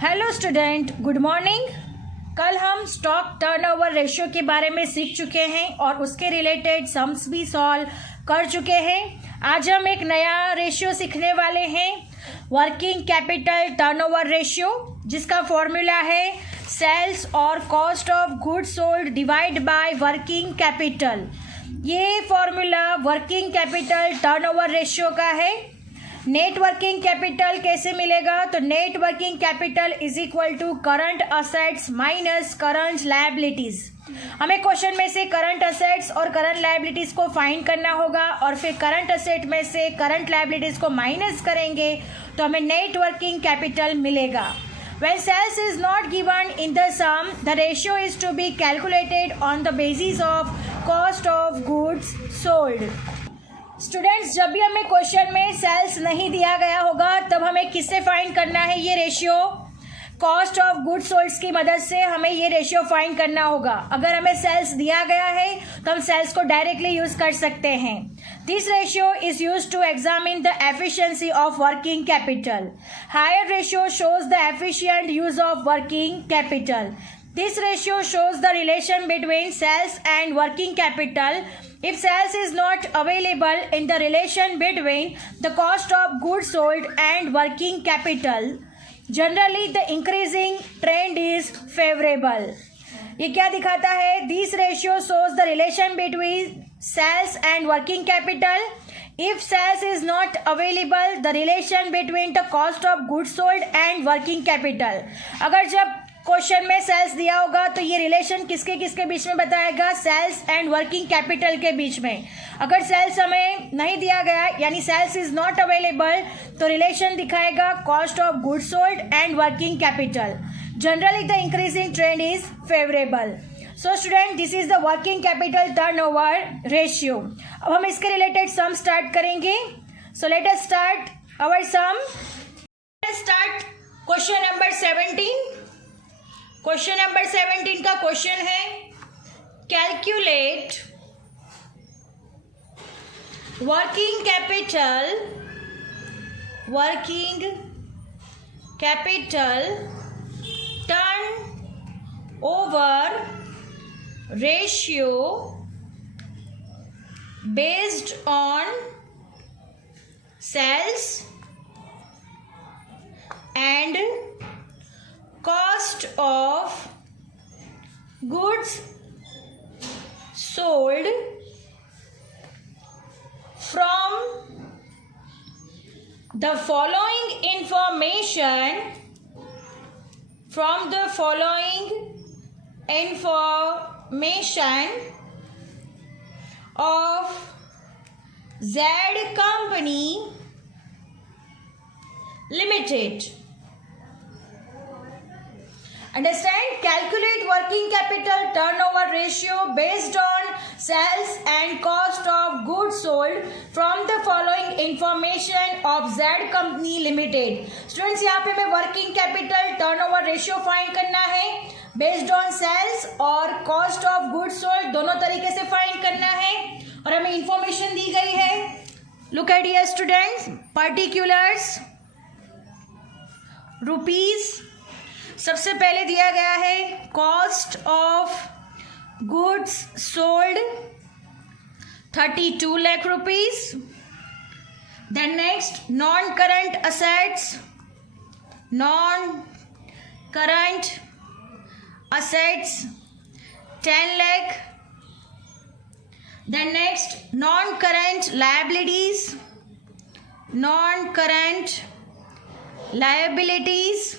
Hello student, good morning. कल हम stock turnover ratio के बारे में सीख चुके हैं और उसके रिलेटेड सम्स भी सॉल्व कर चुके हैं। आज हम एक नया रेशियो सीखने वाले हैं, वर्किंग कैपिटल टर्नओवर रेशियो, जिसका फॉर्मूला है सेल्स और cost of goods sold divide by working capital. ये formula working capital turnover ratio का है। नेट वर्किंग कैपिटल कैसे मिलेगा? तो net working capital is equal to current assets minus current liabilities. हमें क्वेश्चन में से करंट असेट्स और करंट लायबिलिटीज को फाइंड करना होगा और फिर करंट असेट में से करंट लायबिलिटीज को माइनस करेंगे तो हमें नेट वर्किंग कैपिटल मिलेगा। When sales is not given in the sum, the ratio is to be calculated on the basis of cost of goods sold. Students, जब भी हमें क्वेश्चन में सेल्स नहीं दिया गया होगा तब हमें किससे फाइंड करना है? ये रेशियो कॉस्ट ऑफ गुड्स सोल्ड्स की मदद से हमें ये रेशियो फाइंड करना होगा। अगर हमें सेल्स दिया गया है तो हम सेल्स को डायरेक्टली यूज कर सकते हैं। This ratio is use to examine the efficiency of working capital. Higher ratio shows the efficient use of working capital. This ratio shows the relation between sales and working capital. If sales is not available in the relation between the cost of goods sold and working capital, generally the increasing trend is favorable. ये क्या दिखाता है? This ratio shows the relation between sales and working capital. If sales is not available, the relation between the cost of goods sold and working capital. अगर जब question में sales दिया होगा तो ये रिलेशन किसके किसके बीच में बताएगा? सेल्स एंड वर्किंग कैपिटल के बीच में। अगर सेल्स हमें नहीं दिया गया यानी सेल्स इज नॉट अवेलेबल तो रिलेशन दिखाएगा cost of goods sold and working capital. Generally the increasing trend is favourable. So student, this is the working capital turnover ratio. अब हम इसके रिलेटेड सम स्टार्ट करेंगे। So let us start our sum. Start question number 17। Question number 17 का question है, calculate working capital turnover ratio based on sales and cost of goods sold from the following information of Z Company Limited. Understand? Calculate working capital turnover ratio based on sales and cost of goods sold from the following information of Z Company Limited. Students, यहाँ पे हमें working capital turnover ratio find करना है based on sales और cost of goods sold, दोनों तरीके से find करना है और हमें इंफॉर्मेशन दी गई है। Look at here students, particulars rupees. सबसे पहले दिया गया है cost of goods sold 32 lakh rupees. Then next non current assets 10 lakh. Then next non current liabilities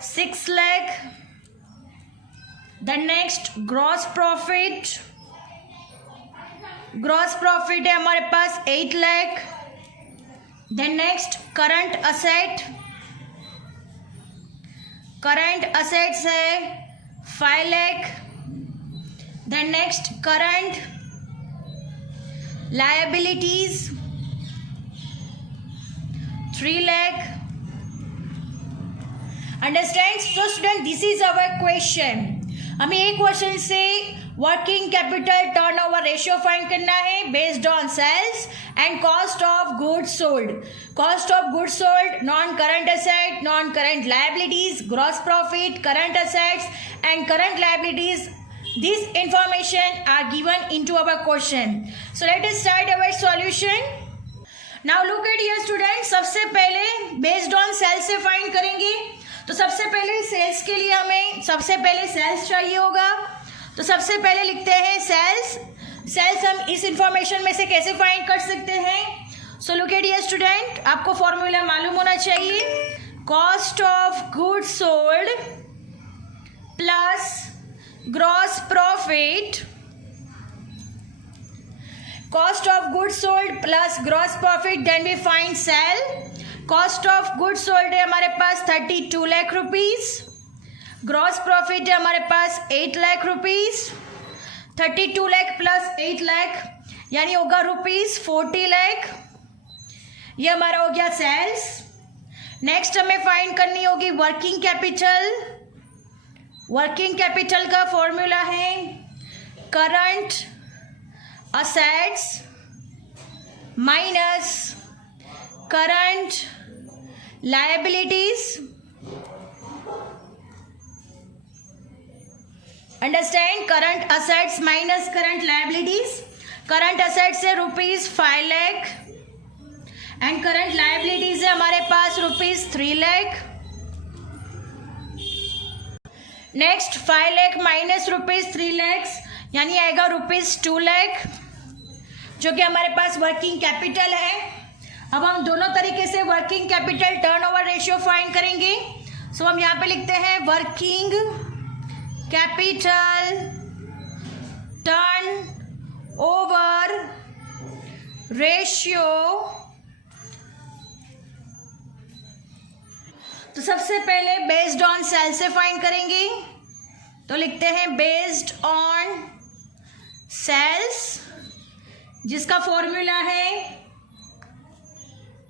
6 lakh. Then next gross profit है हमारे पास 8 lakh. Then next current assets है 5 lakh. Then next current liabilities 3 lakh. Understand? So student, this is our question. हमें एक question से working capital turnover ratio find करना है based on sales and cost of goods sold. Cost of goods sold, non current asset, non current liabilities, gross profit, current assets and current liabilities. This information are given into our question. So let us start our solution. Now look at here students. सबसे पहले based on sales से find करेंगे. तो सबसे पहले sales के लिए हमें सबसे पहले सेल्स चाहिए होगा. तो सबसे पहले लिखते हैं सेल्स. सेल्स हम इस इंफॉर्मेशन में से कैसे फाइंड कर सकते हैं? So look at here student, आपको फॉर्मूला मालूम होना चाहिए. Cost of goods sold plus gross profit. Cost of goods sold plus gross profit, then we find sale. Cost of goods sold है हमारे पास 32 लाख रुपीज. ग्रॉस प्रॉफिट है हमारे पास 8 लाख रुपीज. 32 लाख प्लस 8 लाख यानी होगा रुपीज 40 लाख. ये हमारा हो गया सेल्स. नेक्स्ट हमें फाइंड करनी होगी वर्किंग कैपिटल. वर्किंग कैपिटल का फॉर्मूला है current assets minus current liabilities. Understand, current assets minus current liabilities. Current assets है rupees 5 lakh and current liabilities है हमारे पास rupees 3 lakh. Next 5 lakh minus rupees 3 lakh यानी आएगा रुपीज 2 लाख जो कि हमारे पास वर्किंग कैपिटल है. अब हम दोनों तरीके से working capital turnover ratio find करेंगे. सो हम यहाँ पे लिखते हैं working capital turnover ratio. तो सबसे पहले बेस्ड ऑन सेल से फाइंड करेंगे. तो लिखते हैं बेस्ड ऑन सेल्स जिसका फॉर्मूला है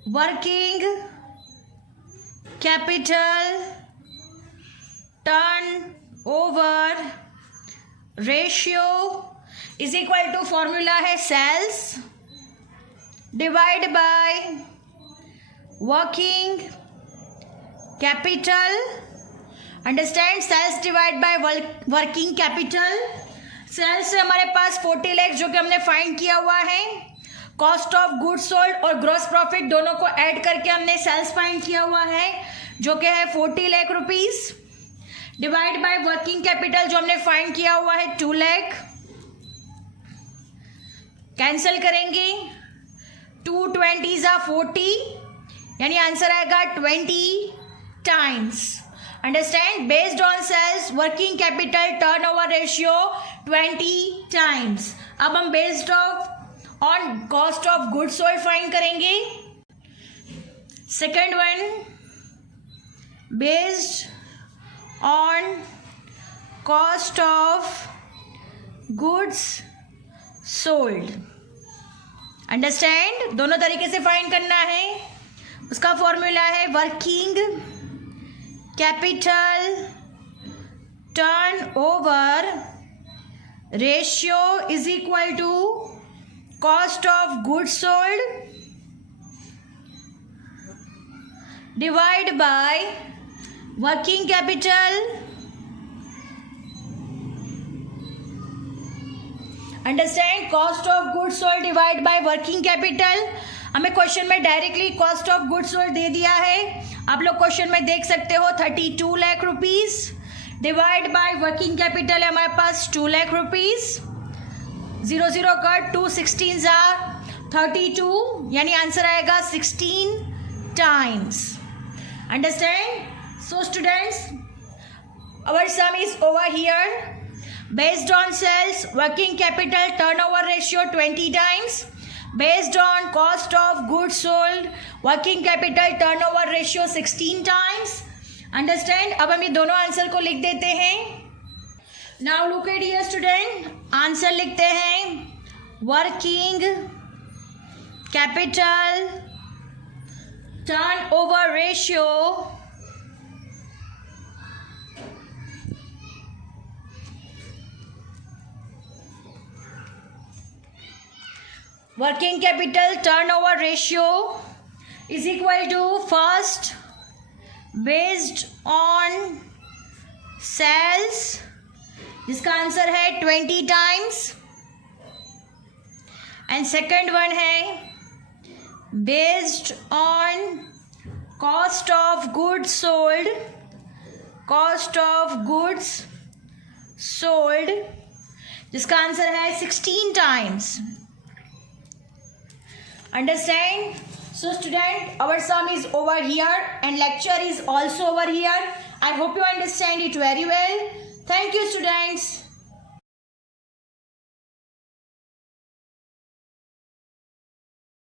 working capital turnover ratio is equal to formula है sales divide by working capital. Understand, sales divide by working capital. Sales से हमारे पास 40 लाख जो कि हमने फाइंड किया हुआ है. कॉस्ट ऑफ गुड्स सोल्ड और ग्रॉस प्रॉफिट दोनों को ऐड करके हमने सेल्स फाइंड किया हुआ है जो कि है 40 lakh rupees divide by working capital जो हमने फाइंड किया हुआ है 2 लाख. कैंसिल करेंगे 2 20s are 40 यानी आंसर आएगा 20 times. Understand, based on sales working capital turnover ratio 20 times. अब हम based on cost of goods sold find करेंगे. Second one, based on cost of goods sold. Understand, दोनों तरीके से फाइंड करना है. उसका फॉर्मूला है working capital turnover ratio is equal to cost of goods sold divide by working capital. Understand, cost of goods sold divide by working capital. हमें question में directly cost of goods sold दे दिया है. आप लोग question में देख सकते हो 32 lakh rupees divide by working capital है हमारे पास 2 lakh rupees. 0 0 cut 2 16s are 32 यानी आंसर आएगा 16 times. Understand? So students, our sum is over here. Based on sales working capital turnover ratio 20 times. Based on cost of goods sold working capital turnover ratio 16 times. Understand? अब हम ये दोनों answer को लिख देते हैं. Now look at here student. Answer लिखते हैं working capital turnover ratio Working capital turnover ratio is equal to first based on sales, जिसका आंसर है 20 टाइम्स, एंड सेकेंड वन है based on cost of goods sold, cost of goods sold, जिसका answer है 16 times. Understand? So student, our sum is over here and lecture is also over here. I hope you understand it very well. Thank you students.